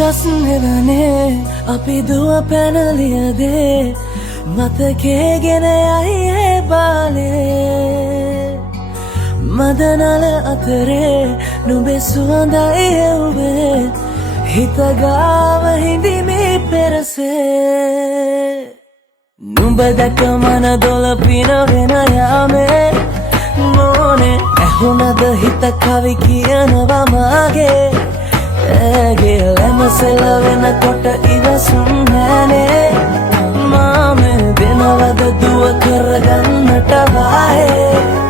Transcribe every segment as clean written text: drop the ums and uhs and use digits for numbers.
ගස් නෙවනේ අපි දුව පැනලියදේ මතකේගෙන යයි ඒ බාලේ මදනල අතරේ නුඹේ සුවඳයි එව්වේ හිතගාව හිඳිමි පෙරසේ නුඹ දැක මන දොළ පිනවෙන යාමේ නෝනේ ඇහුණද හිත කවි කියනවා මාගේ ඇගේ ලැමසෙල වෙනකොට ඉවසුම් නෑනේ මාමේ වෙනවද දුව කරගන්නට වායේ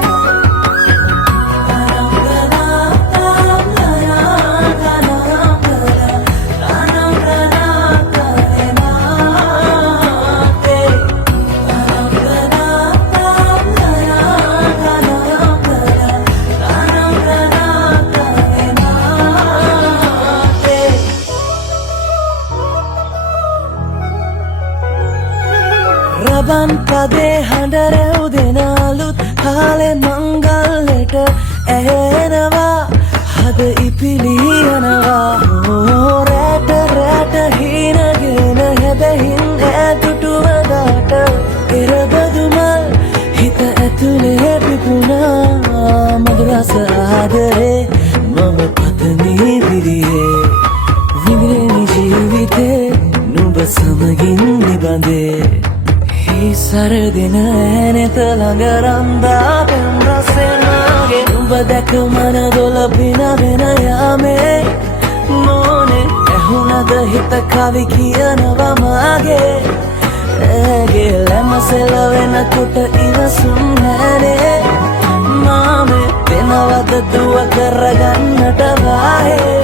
රබන් පදේ හඬ රැව් දෙන අලුත් කාලේ මංගල්ලෙට ඇහෙනවා හද ඉපිලි යනවා රැට රැට හීනගෙන හැබැහින් ඈදුටුවදාට එරබදුමල් හිත ඇතුලේ පිපුණා මధుරස ආදරේ මම පතමි විරියේ විඳින ජීවිතේ නුඹ සමගින් නිබඳේ සරදින ඇනෙත ළඟ රන්දා පෙම් රසෙනගේ නුඹ දැක මන දොළ පිනවෙන යාමේ නෝනේ ඇහුණද හිත කවි කියනවා මාගේ ඇගේ ලැමසෙල වෙනකොට ඉවසුම් නෑනේ මාමේ වෙනවද දුව කරගන්නට වායේ